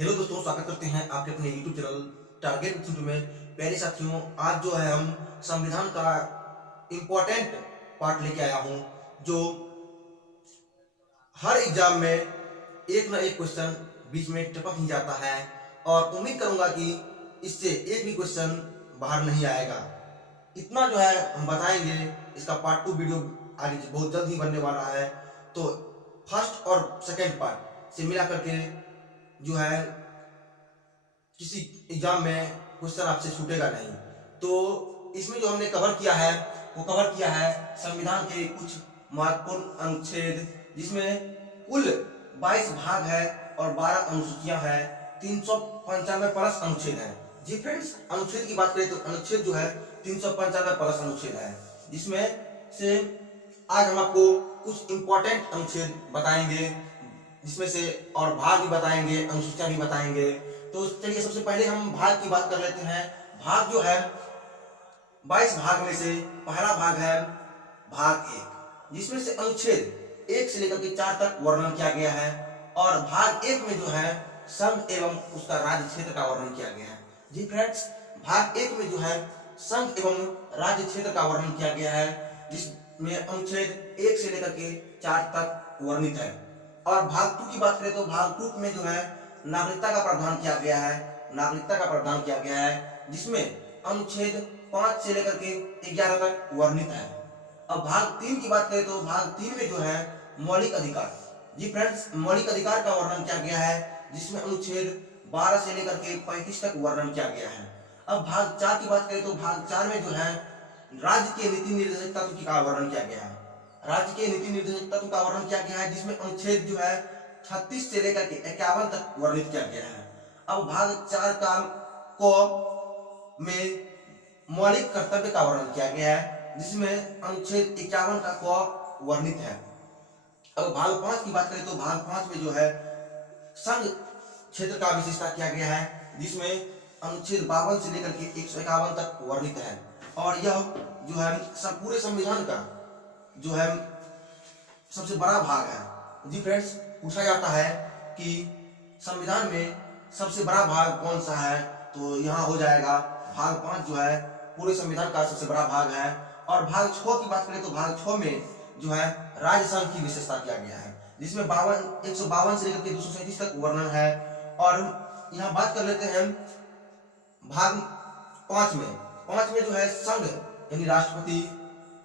Hello दोस्तों, स्वागत करते हैं आपके अपने यूट्यूब चैनल टारगेट इंस्टीट्यूट में। पहले साथियों, आज जो है हम संविधान का इम्पोर्टेंट पार्ट लेके आया हूं, जो हर एग्जाम में एक ना एक क्वेश्चन बीच में टपक ही जाता है और उम्मीद करूंगा कि इससे एक भी क्वेश्चन बाहर नहीं आएगा। इतना जो है हम बताएंगे। इसका पार्ट 2 वीडियो आगे बहुत जल्द ही बनने वाला है, तो फर्स्ट और सेकेंड पार्ट से मिला करके जो है किसी एग्जाम में क्वेश्चन आपसे छूटेगा नहीं। तो इसमें जो हमने कवर किया है वो कवर किया है संविधान के कुछ महत्वपूर्ण अनुच्छेद, जिसमें कुल 22 भाग है और 12 अनुसूचियां हैं। 395 प्लस अनुच्छेद है। जी फ्रेंड्स, अनुच्छेद की बात करें तो अनुच्छेद जो है 395 प्लस अनुच्छेद है, जिसमें से आज हम आपको कुछ इंपॉर्टेंट अनुच्छेद बताएंगे, जिसमें से और भाग भी बताएंगे, अनुसूचियां भी बताएंगे। तो चलिए सबसे पहले हम भाग की बात कर लेते हैं। भाग जो है 22 भाग में से पहला भाग है भाग 1, जिसमें से अनुच्छेद 1 से लेकर के 4 तक वर्णन किया गया है। और भाग 1 में जो है संघ एवं उसका राज्य क्षेत्र का वर्णन किया गया है। जी फ्रेंड्स, भाग 1 में जो है संघ एवं राज्य क्षेत्र का वर्णन किया गया है, जिसमें अनुच्छेद 1 से लेकर के 4 तक वर्णित है। और भाग 2 की बात करें तो भाग 2 में जो है नागरिकता का प्रावधान किया गया है। नागरिकता का प्रावधान किया गया है, जिसमें अनुच्छेद 5 से लेकर के 11 तक वर्णित है। अब भाग 3 की बात करें तो भाग 3 में जो है मौलिक अधिकार, जी फ्रेंड्स, मौलिक अधिकार का वर्णन किया गया है, जिसमें अनुच्छेद 12 से लेकर के 35 तक वर्णन किया गया है। अब भाग 4 की बात करें तो भाग 4 में जो है राज्य के नीति निर्देशक तत्व का वर्णन किया गया है। राज्य के नीति निर्देशक तत्व का वर्णन किया गया है, जिसमें अनुच्छेद जो है 36 से लेकर के 51 तक वर्णित किया गया है। अब भाग 4 का को में मौलिक कर्तव्य का वर्णन किया गया है, जिसमें अनुच्छेद 51 का को वर्णित है। अब भाग 5 की बात करें तो भाग 5 में जो है संघ क्षेत्र का विशेषता किया गया है, जिसमें अनुच्छेद 52 से लेकर के 151 तक वर्णित है। और यह जो है सब पूरे संविधान का जो है सबसे बड़ा भाग है। जी फ्रेंड्स, पूछा जाता है कि संविधान में सबसे बड़ा भाग कौन सा है, तो यहाँ हो जाएगा भाग 5 जो है पूरे संविधान का सबसे बड़ा भाग है। और भाग 6 की बात करें तो भाग 6 में जो है राज्य संघ की विशेषता किया गया है, जिसमें 152 से लेकर के 237 तक वर्णन है। और यहाँ बात कर लेते हैं भाग 5 में जो है संघ यानी राष्ट्रपति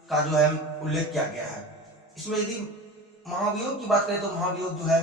का जो है उल्लेख किया गया है। इसमें यदि महाभियोग की बात करें तो महाभियोग जो है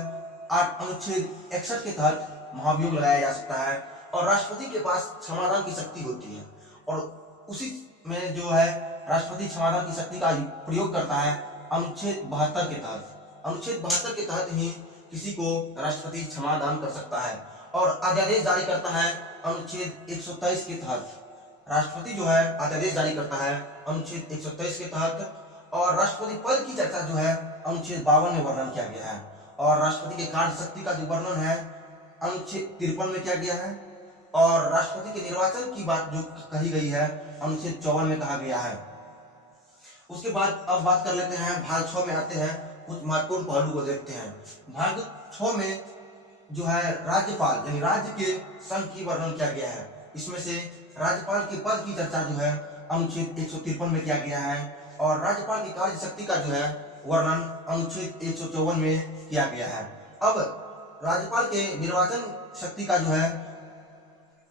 अनुच्छेद 61 के तहत महाभियोग लगाया जा सकता है, और राष्ट्रपति के पास क्षमादान की शक्ति होती है, और उसी में जो है राष्ट्रपति क्षमादान की शक्ति का प्रयोग करता है अनुच्छेद 72 के तहत। अनुच्छेद 72 के तहत ही किसी को राष्ट्रपति क्षमादान कर सकता है। और अध्यादेश जारी करता है अनुच्छेद 123 के तहत। राष्ट्रपति जो है अध्यादेश जारी करता है अनुच्छेद 123 के तहत। और राष्ट्रपति पद की चर्चा जो है अनुच्छेद 52 में वर्णन किया गया है। और राष्ट्रपति के कार्य शक्ति का जो वर्णन है अनुच्छेद 53 में किया गया है। और राष्ट्रपति के निर्वाचन की बात जो कही गई है अनुच्छेद 54 में कहा गया है। उसके बाद अब बात कर लेते हैं भाग 6 में आते हैं, कुछ महत्वपूर्ण पहलू को देखते हैं। भाग 6 में जो है राज्यपाल यानी राज्य के संघ की वर्णन किया गया है। इसमें से राज्यपाल के पद की चर्चा जो है अनुच्छेद 153 में किया गया है। और राज्यपाल की कार्य शक्ति का जो है वर्णन अनुच्छेद 154 में किया गया है। अब राज्यपाल के निर्वाचन शक्ति का जो है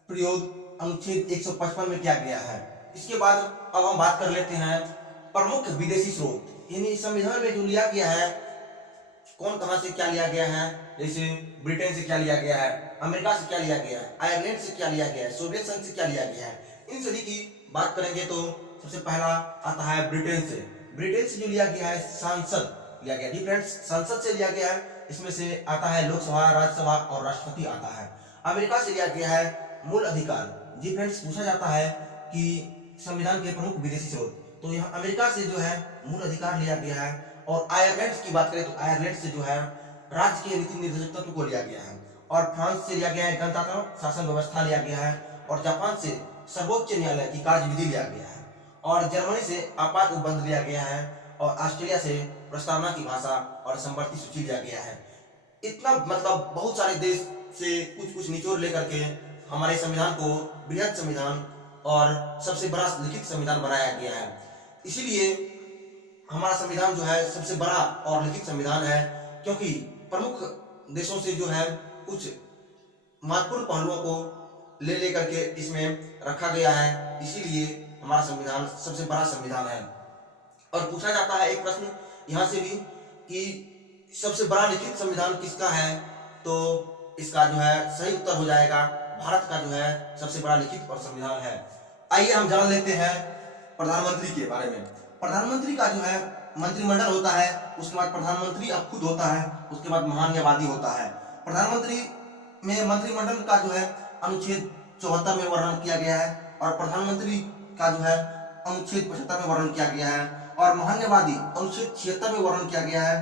प्रयोग अनुच्छेद 155 में किया गया है। इसके बाद अब हम बात कर लेते हैं प्रमुख विदेशी स्रोत, यानी संविधान में जो लिया गया है कौन कहां से क्या लिया गया है। जैसे ब्रिटेन से क्या लिया गया है, अमेरिका से क्या लिया गया है, आयरलैंड से क्या लिया गया है, सोवियत संघ से क्या लिया गया है। इन सभी की बात करेंगे तो सबसे पहला आता है ब्रिटेन से। ब्रिटेन से जो लिया गया है सांसद लिया गया। जी फ्रेंड्स, संसद से लिया गया है, इसमें से आता है लोकसभा, राज्यसभा और राष्ट्रपति आता है। अमेरिका से लिया गया है मूल अधिकार। जी फ्रेंड्स, पूछा जाता है कि संविधान के प्रमुख विदेशी स्रोत, तो यहाँ अमेरिका से जो है मूल अधिकार लिया गया है। और आयरलैंड की बात करें तो आयरलैंड से जो है राज्य के नीति निर्देशक तत्व को लिया गया है। और फ्रांस से लिया गया है गणतंत्र शासन व्यवस्था लिया गया है। और जापान से सर्वोच्च न्यायालय की कार्यविधि लिया गया है। और जर्मनी से आपात उपबंध लिया गया है। और ऑस्ट्रेलिया से प्रस्तावना की भाषा और संवर्ती सूची लिया गया है। इतना मतलब बहुत सारे देश से कुछ कुछ निचोड़ लेकर के हमारे संविधान को बृहद संविधान और सबसे बड़ा लिखित संविधान बनाया गया है। इसीलिए हमारा संविधान जो है सबसे बड़ा और लिखित संविधान है, क्योंकि प्रमुख देशों से जो है कुछ महत्वपूर्ण पहलुओं को ले लेकर के इसमें रखा गया है, इसीलिए हमारा संविधान सबसे बड़ा संविधान है। और पूछा जाता है एक प्रश्न यहाँ से भी कि सबसे बड़ा लिखित संविधान किसका है, तो इसका जो है सही उत्तर हो जाएगा भारत का जो है सबसे बड़ा लिखित और संविधान है। आइए हम जान लेते हैं प्रधानमंत्री के बारे में। प्रधानमंत्री का जो है मंत्रिमंडल होता है, उसके बाद प्रधानमंत्री अब खुद होता है, उसके बाद महान्यायवादी होता है। प्रधानमंत्री में मंत्रिमंडल का जो है अनुच्छेद 74 में वर्णन किया गया है और प्रधानमंत्री का जो है अनुच्छेद 75 में वर्णन किया गया है और महान्यायवादी अनुच्छेद 76 में वर्णन किया गया है।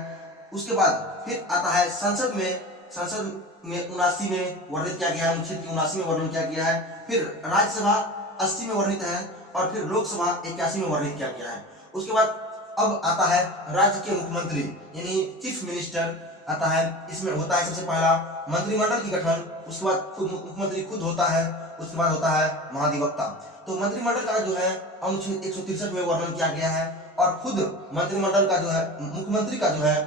उसके बाद फिर आता है संसद में 79 में वर्णित किया गया है, अनुच्छेद 79 में वर्णन किया गया है। फिर राज्यसभा 80 में वर्णित है और फिर लोकसभा 81 में वर्णित किया गया है। उसके बाद अब आता है राज्य के मुख्यमंत्री यानी चीफ मिनिस्टर आता है। इसमें होता है सबसे पहला मंत्रिमंडल की गठन, उसके बाद खुद मुख्यमंत्री खुद होता है, उसके बाद होता है महाधिवक्ता। तो मंत्रिमंडल का जो है अनुच्छेद 163 में वर्णन किया गया है और खुद मंत्रिमंडल का जो है मुख्यमंत्री का जो है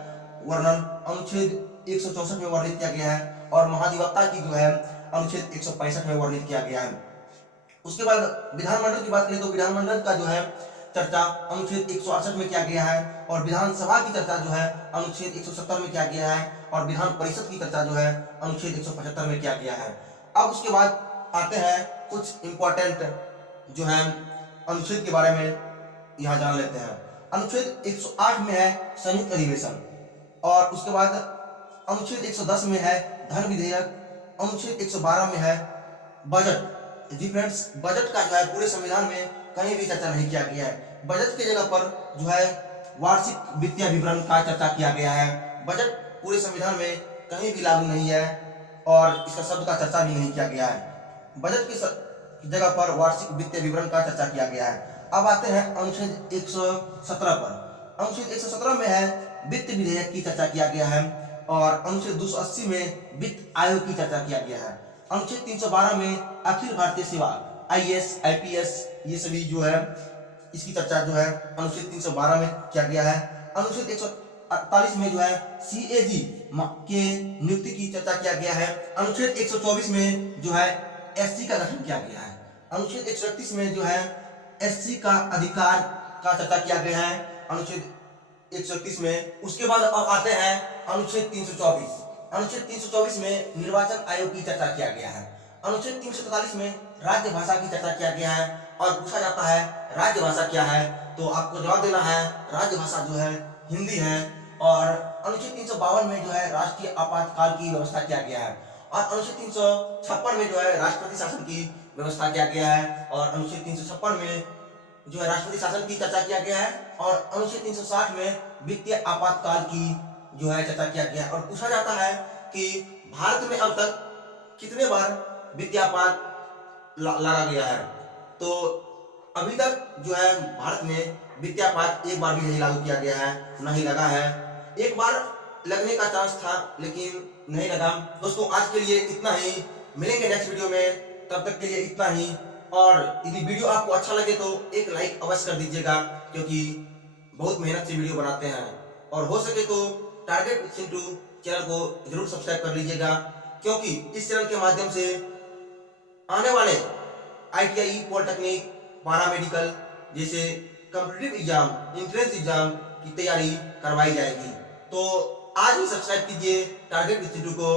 वर्णन अनुच्छेद 164 में वर्णित किया गया है और महाधिवक्ता की जो है अनुच्छेद 165 में वर्णित किया गया है। उसके बाद विधानमंडल की बात करें तो विधानमंडल का जो है चर्चा अनुच्छेद 168 में किया गया है और विधानसभा की चर्चा जो है अनुच्छेद 170 में किया गया है और विधान परिषद की चर्चा जो है अनुच्छेद 175 में किया गया है। अब उसके बाद आते हैं कुछ इंपॉर्टेंट जो है अनुच्छेद के बारे में यहाँ जान लेते हैं। अनुच्छेद 108 में है संयुक्त अधिवेशन और उसके बाद अनुच्छेद 110 में है धन विधेयक, अनुच्छेद 112 में है बजट। जी फ्रेंड्स, बजट का जो है पूरे संविधान में कहीं भी चर्चा नहीं किया गया है। बजट की जगह पर जो है वार्षिक वित्तीय विवरण का चर्चा किया गया है। बजट पूरे संविधान में कहीं भी लागू नहीं है और इसका शब्द का चर्चा भी नहीं किया गया है। बजट की जगह पर वार्षिक वित्तीय विवरण का चर्चा किया गया है। अब आते हैं अनुच्छेद 117 पर। अनुच्छेद 117 में है वित्त विधेयक की चर्चा किया गया है और अनुच्छेद 280 में वित्त आयोग की चर्चा किया गया है। अनुच्छेद 312 में अखिल भारतीय सेवा IAS IPS ये सभी जो है इसकी चर्चा जो है अनुच्छेद 312 में किया गया है। अनुच्छेद 148 में जो है CAG के नियुक्ति की चर्चा किया गया है। अनुच्छेद 124 में जो है SC का गठन किया गया है। अनुच्छेद 131 में जो है SC का अधिकार का चर्चा किया गया है अनुच्छेद 131 में। उसके बाद अब आते हैं अनुच्छेद 324। अनुच्छेद 324 में निर्वाचन आयोग की चर्चा किया गया है। अनुच्छेद 343 में राज्य भाषा की चर्चा किया गया है और पूछा जाता है राज्य भाषा क्या है, तो आपको जवाब देना है राज्य भाषा जो है हिंदी है। और अनुच्छेद 352 में जो है राष्ट्रीय आपातकाल की व्यवस्था किया गया है और अनुच्छेद 356 में जो है राष्ट्रपति शासन की व्यवस्था किया गया है और अनुच्छेद 356 में जो है राष्ट्रपति शासन की चर्चा किया गया है और अनुच्छेद 360 में वित्तीय आपातकाल की जो है चर्चा किया गया है। और पूछा जाता है कि भारत में अब तक कितने बार वित्तीय आपात लगा गया है, तो अभी तक जो है भारत में वित्तीय आपात एक बार भी नहीं लागू किया गया है, नहीं लगा है। एक बार लगने का चांस था लेकिन नहीं लगा। दोस्तों आज के लिए इतना ही, मिलेंगे नेक्स्ट वीडियो में, तब तक के लिए इतना ही। और यदि वीडियो आपको अच्छा लगे तो एक लाइक अवश्य कर दीजिएगा, क्योंकि बहुत मेहनत से वीडियो बनाते हैं। और हो सके तो टारगेट विद चिंटू चैनल को जरूर सब्सक्राइब कर लीजिएगा, क्योंकि इस चैनल के माध्यम से आने वाले ITI, पॉलिटेक्निक, पैरामेडिकल जैसे कॉम्पिटिटिव एग्जाम, एंट्रेंस एग्जाम की तैयारी करवाई जाएगी। तो आज ही सब्सक्राइब कीजिए टारगेट विद चिंटू को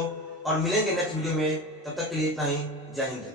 और मिलेंगे नेक्स्ट वीडियो में। तब तक के लिए इतना ही। जय हिंद।